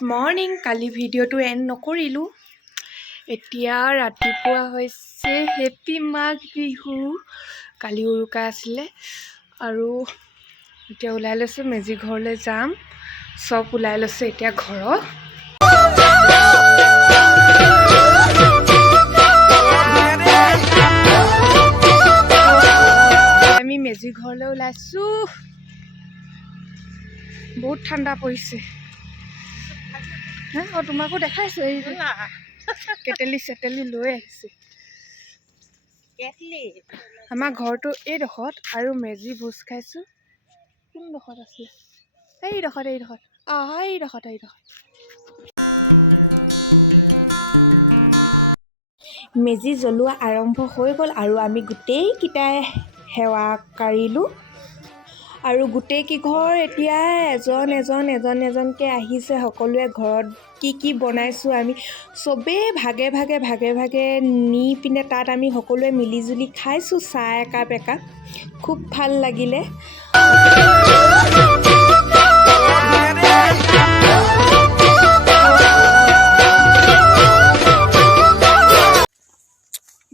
morning কালি ভিডিঅ'টো and নকৰিলোঁ এতিয়া ৰাতিপুৱা হৈছে হেপী মাঘ বিহু কালি উৰুকা আছিলে আৰু এতিয়া ওলাই লৈছোঁ মেজি ঘৰলৈ যাম চব ওলাই লৈছোঁ এতিয়া ঘৰত আমি মেজি ঘৰলৈ ওলাইছোঁ বহুত ঠাণ্ডা পৰিছে हाँ तुम्हारे देखाइছো এই কেটেলি সেটেলি লৈ আহিছে কেটলি আমাৰ ঘৰটো এই ডখত আৰু মেজি ভোজ খাইছো কোন ডখত আছে এই ডখত মেজি জ্বলোৱা আৰম্ভ হৈ গ'ল আৰু আমি গোটেই কিটাই সেৱা কাৰিলো আৰু গোটেই কি ঘৰ এতিয়া এজনকে আহিছে সকলোৱে ঘৰত কি বনাইছো আমি সবে ভাগে নি পিনে তাত আমি সকলোৱে মিলি জুলি খাইছো চাহ একাপ খুব ভাল লাগিলে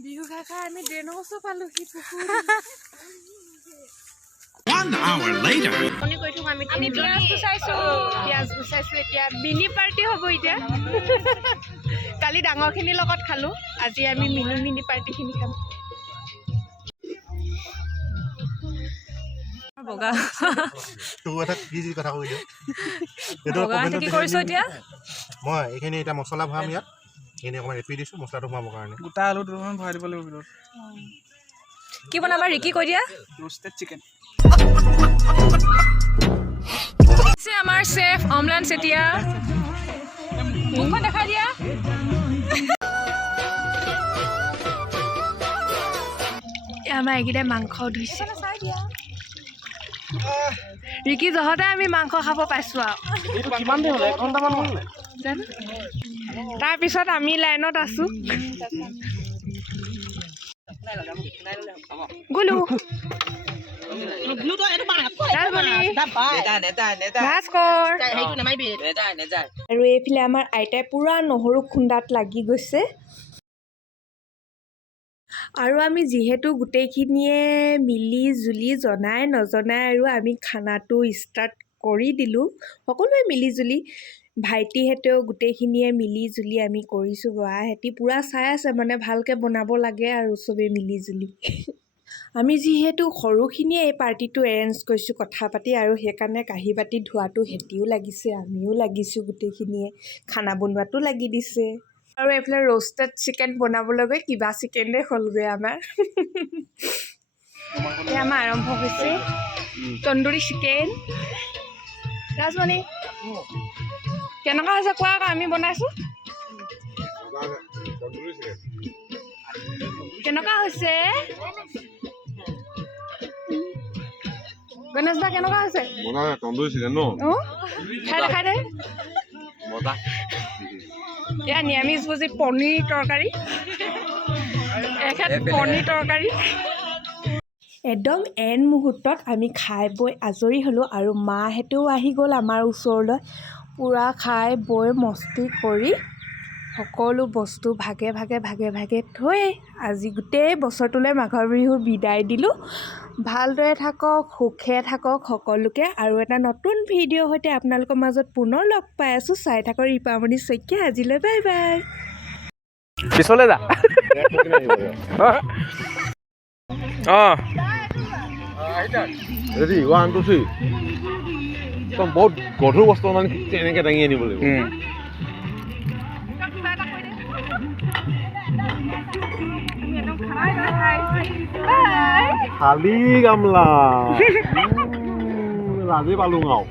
বিহু খাই আমি ডেনৌছো পালো কি পুকুৰী 1 hour later আমি পিয়াজ গুছাইছো এতিয়া মিনি পাৰ্টি হ'ব এতিয়া কালি ডাঙৰখিনিৰ লগত খালো আজি আমি মিনি পাৰ্টিখিনি খাম বগা তো এটা কি কথা কৈ দিও বগা কি কৰিছো এতিয়া মই এখানে এটা মছলা ভৰাম ইয়াত এনে অকমান ৰেপি দিছো মছলাটো ভৰাবৰ কাৰণে গোটা আলু দুটামান ভৰাই দিব লাগিব ভিতৰত কি বনাবা ৰিকি কৈ দিয়া रोस्टेड चिकन से हमार शेफ অমলান সেটিয়া মুখখন দেখা দিয়া আমাৰ এগিটা মাংস ধুইছে ৰিকি জহতে আমি মাংস খাব পাইছো আৰু এইটো কিমান দিন হলে 1 ঘন্টা মান হ'ল জানো তাৰ পিছত আমি লাইনত আছো গুলু আৰু এইফালে আমাৰ আইতাই পুৰা নহৰু খুন্দাত লাগি গৈছে আৰু আমি যিহেতু গোটেইখিনিয়ে মিলি জুলি জনাই নজনাই আৰু আমি খানাটো ষ্টাৰ্ট কৰি দিলো সকলোৱে মিলি জুলি ভাইটিহেতেও গোটেইখিনিয়ে মিলি জুলি আমি কৰিছো বাহেতি পুৰা চাই আছে মানে ভালকে বনাব লাগে আৰু সবে মিলি জুলি আমি যিহেতু সৰুখিনিয়ে এই পাৰ্টিটো এৰেঞ্জ কৰিছো কথা পাতি আৰু হেকাৰণে কাহি বাতি ধোৱাটো হেতিও লাগিছে আমিও লাগিছো গোটেইখিনিয়ে খানা বনোৱাটো লাগি দিছে আৰু এফালে रोस्टेड চিকেন বনাবলৈ গৈ কিবা চিকেনে হলগৈ আমাৰ এই আমাৰ আৰম্ভ হৈছে তন্দুৰী চিকেন ৰাজমণি কেনেকুৱা হৈছে কোৱা আমি বনাইছো কেনেকুৱা হৈছে গণেশ দা কেনেকুৱা হৈছে বনা তন্দুৰী চিকেন ন খাই দে মজা এয়া নিৰামিষ ভোজি পনীৰ তৰকাৰী পনীৰ তৰকাৰী একদম এন মুহূৰ্তত আমি খাই বৈ আজৰি হ'লোঁ আৰু মাহেঁতেও আহি গ'ল আমাৰ ওচৰলৈ পুৰা খাই বৈ মস্তি কৰি সকলো বস্তু ভাগে থৈ আজি গোটেই বছৰটোলৈ মাঘৰ বিহু বিদায় দিলোঁ ভালদৰে থাকক সুখে থাকক সকলোকে আৰু এটা নতুন ভিডিঅ' সৈতে আপোনালোকৰ মাজত পুনৰ লগ পাই আছোঁ চাই থাকক ৰিপামণি শইকীয়া আজিলৈ বাই বাই পিছলে যা ৰেডি 1 2 3 তো বহুত গধুৰ বস্তু মানে এনেকৈ দাঙি আনিব লাগিব খালি গামলা ৰাজি পালো আৰু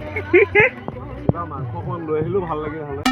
মাংস অকণ লৈ আহিলো ভাল লাগিল হ'লে